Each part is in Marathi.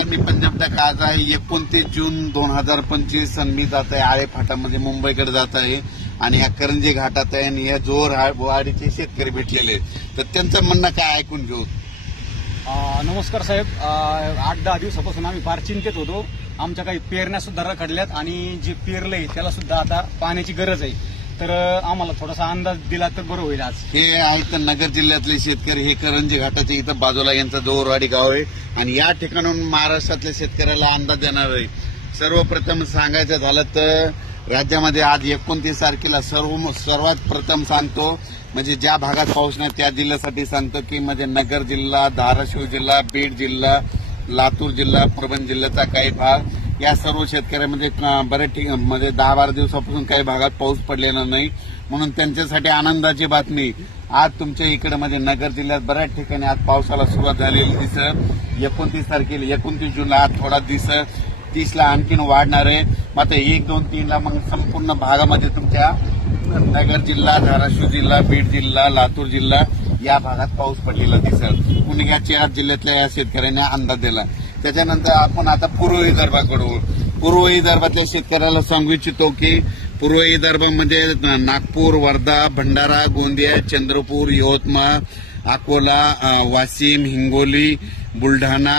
नमस्कार, मी पंजाब तक आज आहे 29 जून 2025 आणि मी जात आहे आळे फाटामध्ये मुंबईकडे जात आहे आणि ह्या करंजी घाटात आहे आणि या जोर वाडीचे शेतकरी भेटलेले तर त्यांचं म्हणणं काय ऐकून घेऊ. नमस्कार साहेब, 8-10 दिवसापासून आम्ही फार चिंतेत होतो. आमच्या काही पेरण्या सुद्धा रखडल्यात आणि जे पेरलंय त्याला सुद्धा आता पाण्याची गरज आहे. तर आम्हाला थोडासा अंदाज दिला तर बरं होईल. आज हे आहेत नगर जिल्ह्यातले शेतकरी, हे करंजी घाटाचे इथं बाजूला यांचं जोरवाडी गाव आहे आणि या ठिकाणून महाराष्ट्रातल्या शेतकऱ्याला अंदाज देणार आहे. सर्वप्रथम सांगायचं झालं तर राज्यामध्ये आज 29 तारखेला सर्वात प्रथम सांगतो म्हणजे ज्या भागात पाऊस नाही त्या जिल्ह्यासाठी सांगतो की म्हणजे नगर जिल्हा, धाराशिव जिल्हा, बीड जिल्हा, लातूर जिल्हा, परभणी जिल्ह्याचा काही भाग, या सर्व शेतकऱ्यांमध्ये बरेच म्हणजे 10-12 दिवसापासून काही भागात पाऊस पडलेला नाही. म्हणून त्यांच्यासाठी आनंदाची बातमी, आज तुमच्या इकडे म्हणजे नगर जिल्ह्यात बऱ्याच ठिकाणी आज पावसाला सुरुवात झालेली दिसत. 29 तारखेला 29 जूनला आज थोडा दिसत, 30ला आणखीन वाढणार आहे. मात्र 1, 2, 3ला मग संपूर्ण भागामध्ये तुमच्या नगर जिल्हा, धाराशिव जिल्हा, बीड जिल्हा, लातूर जिल्हा या भागात पाऊस पडलेला दिसत. पुणे या 4 जिल्ह्यातल्या या शेतकऱ्यांनी अंदाज दिला. त्याच्यानंतर आपण आता पूर्व विदर्भाकडे, पूर्व विदर्भातल्या शेतकऱ्याला सांगू इच्छितो की पूर्व विदर्भामध्ये नागपूर, वर्धा, भंडारा, गोंदिया, चंद्रपूर, यवतमाळ, अकोला, वाशिम, हिंगोली, बुलढाणा,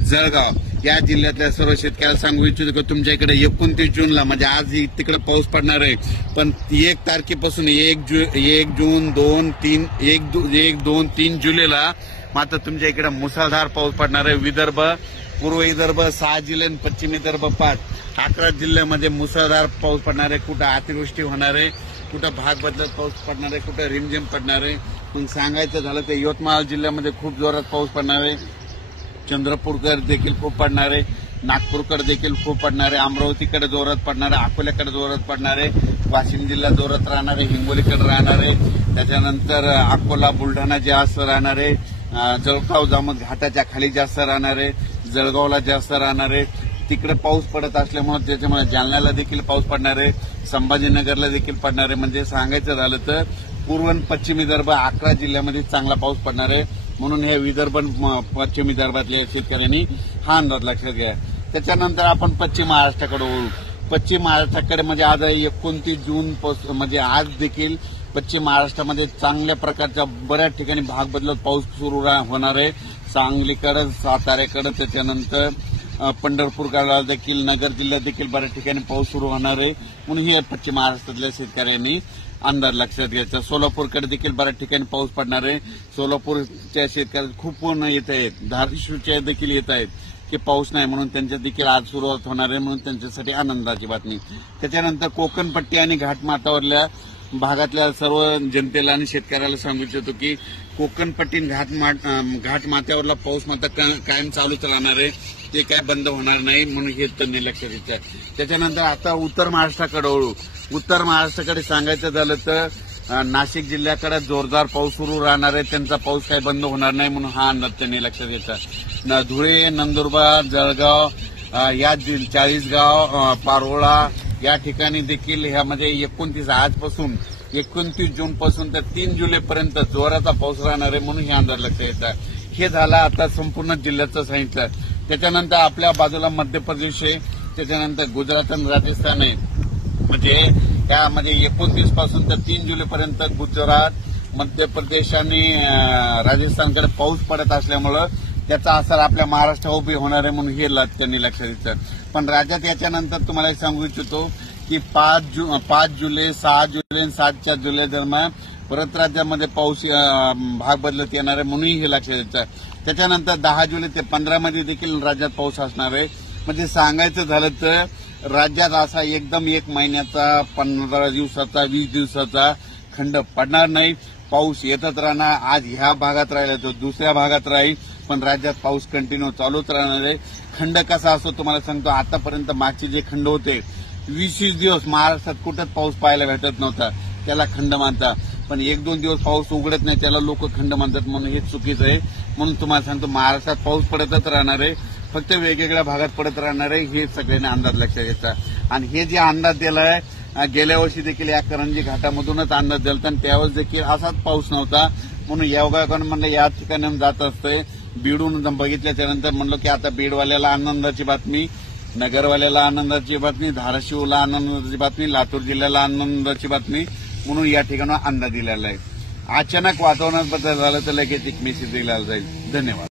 जळगाव या जिल्ह्यातल्या सर्व शेतकऱ्याला सांगू इच्छितो की तुमच्या इकडे 29 जूनला म्हणजे आज तिकडे पाऊस पडणार आहे. पण 1 तारखेपासून 1 जून 1, 2, 3 जुलैला मात्र तुमच्या इकडे मुसळधार पाऊस पडणार आहे. विदर्भ, पूर्व विदर्भ 6 जिल्हे आणि पश्चिम विदर्भ 5, 11 जिल्ह्यामध्ये मुसळधार पाऊस पडणार आहे. कुठं अतिवृष्टी होणार आहे, कुठं भाग बदलत पाऊस पडणार आहे, कुठं रिमझिम पडणार आहे. पण सांगायचं झालं तर यवतमाळ जिल्ह्यामध्ये खूप जोरात पाऊस पडणार आहे. चंद्रपूरकडे देखील खूप पडणार आहे, नागपूरकडे देखील खूप पडणार आहे, अमरावतीकडे जोरात पडणार आहे, अकोल्याकडे जोरात पडणार आहे, वाशिम जिल्हा जोरात राहणार आहे, हिंगोलीकडे राहणार आहे. त्याच्यानंतर अकोला, बुलढाणा जास्त राहणार आहे, जळगाव जामोद घाटाच्या खाली जास्त राहणार आहे, जळगावला जास्त राहणार आहे. तिकडे पाऊस पडत असल्यामुळे त्याच्यामुळे जालन्याला देखील पाऊस पडणार आहे, संभाजीनगरला देखील पडणार आहे. म्हणजे सांगायचं झालं तर पूर्व आणि पश्चिम विदर्भ 11 जिल्ह्यामध्ये चांगला पाऊस पडणार आहे. म्हणून हे विदर्भ पश्चिम विदर्भातल्या शेतकऱ्यांनी हा अंदाज लक्षात घ्या. त्याच्यानंतर आपण पश्चिम महाराष्ट्राकडे वळू. पश्चिम महाराष्ट्राकडे म्हणजे आज 29 जून म्हणजे आज देखील पश्चिम महाराष्ट्रामध्ये चांगल्या प्रकारच्या बऱ्याच ठिकाणी भाग बदलत पाऊस सुरू होणार आहे. सांगलीकडे, साताऱ्याकडे, त्याच्यानंतर पंढरपूरकडे देखील, नगर जिल्ह्यात देखील बऱ्याच ठिकाणी पाऊस सुरू होणार आहे. म्हणून हे पश्चिम महाराष्ट्रातल्या शेतकऱ्यांनी अंदाज लक्षात घ्यायचा. सोलापूरकडे देखील बऱ्याच ठिकाणी पाऊस पडणार आहे. सोलापूरच्या शेतकऱ्यांना खूप पूर्ण येत आहेत, धाराशिवच्या देखील येत आहेत की पाऊस नाही, म्हणून त्यांच्या देखील आज सुरुवात होणार आहे. म्हणून त्यांच्यासाठी आनंदाची बातमी. त्याच्यानंतर कोकणपट्टी आणि घाटमाथ्यावरल्या भागातल्या सर्व जनतेला आणि शेतकऱ्याला सांगू इच्छितो की कोकणपट्टी घाटमाथ्यावरला पाऊस मात्र कायम चालूच राहणार आहे, ते काय बंद होणार नाही. म्हणून हे त्यांनी लक्षात घ्यायचं. त्याच्यानंतर आता उत्तर महाराष्ट्राकडे वळू. उत्तर महाराष्ट्राकडे सांगायचं झालं तर नाशिक जिल्ह्याकडे जोरदार पाऊस सुरू राहणार आहे, त्यांचा पाऊस काही बंद होणार नाही. म्हणून हा अंदाज त्यांनी लक्षात घ्यायचा. धुळे, नंदुरबार, जळगाव या 40गाव, पारोळा या ठिकाणी देखील ह्यामध्ये 29 आजपासून 29 जून पासून तर 3 जुलैपर्यंत जोराचा पाऊस राहणार आहे. म्हणून हे अंदाज लक्षात घ्यायचा. हे झालं आता संपूर्ण जिल्ह्याचं सांगितलं. त्याच्यानंतर आपल्या बाजूला मध्य प्रदेश आहे, त्याच्यानंतर गुजरात आणि राजस्थान आहे. म्हणजे त्यामध्ये 29 पासून तर 3 जुलैपर्यंत गुजरात, मध्य प्रदेश आणि राजस्थानकडे पाऊस पडत असल्यामुळं त्याचा असर आपल्या महाराष्ट्रावर उभी होणार आहे. म्हणून हे त्यांनी लक्षात घेतलं. पण राज्यात याच्यानंतर तुम्हाला सांगू इच्छितो की 5 जुलै, 6 जुलै आणि 7 जुलै दरम्यान परत राज्यामध्ये पाऊस भाग बदलत येणार आहे. म्हणून हे लक्षात घ्यायचं. त्याच्यानंतर 10 जुलै ते 15 मध्ये देखील राज्यात पाऊस असणार आहे. म्हणजे सांगायचं झालं तर राज्यात असा एकदम 1 महिन्याचा, 15 दिवसाचा, 20 दिवसाचा खंड पडणार नाही. पाऊस येतच राहणार. आज ह्या भागात राहिला तो दुसऱ्या भागात राहील, पण राज्यात पाऊस कंटिन्यू चालूच राहणार आहे. खंड कसा असतो तुम्हाला सांगतो. आतापर्यंत मागचे जे खंड होते 20 दिवस महाराष्ट्रात कुठंच पाऊस पाहायला भेटत नव्हता, त्याला खंड मानतात. पण 1-2 दिवस पाऊस उघडत नाही त्याला लोक खंड मानतात. म्हणून हे चुकीचं आहे. म्हणून तुम्हाला सांगतो महाराष्ट्रात पाऊस पडतच राहणार आहे, फक्त वेगवेगळ्या भागात पडत राहणार आहे. हे सगळ्यांनी अंदाज लक्षात घ्यायचा. आणि हे जे अंदाज दिलाय गेल्या वर्षी देखील या करंजी घाटामधूनच अंदाज दिला आणि त्यावेळेस देखील असाच पाऊस नव्हता. म्हणून योगायोगानं म्हणलं या ठिकाणी जात असतंय. बीडहून बघितल्याच्या नंतर म्हणलो की आता बीडवाल्याला आनंदाची बातमी, नगरवाल्याला आनंदाची बातमी, धाराशिवला आनंदाची बातमी, लातूर जिल्ह्याला आनंदाची बातमी म्हणून या ठिकाणी अंदाज दिलेला आहे. अचानक वातावरणात बदल झाला तर लगेच एक मेसेज दिला जाईल. धन्यवाद.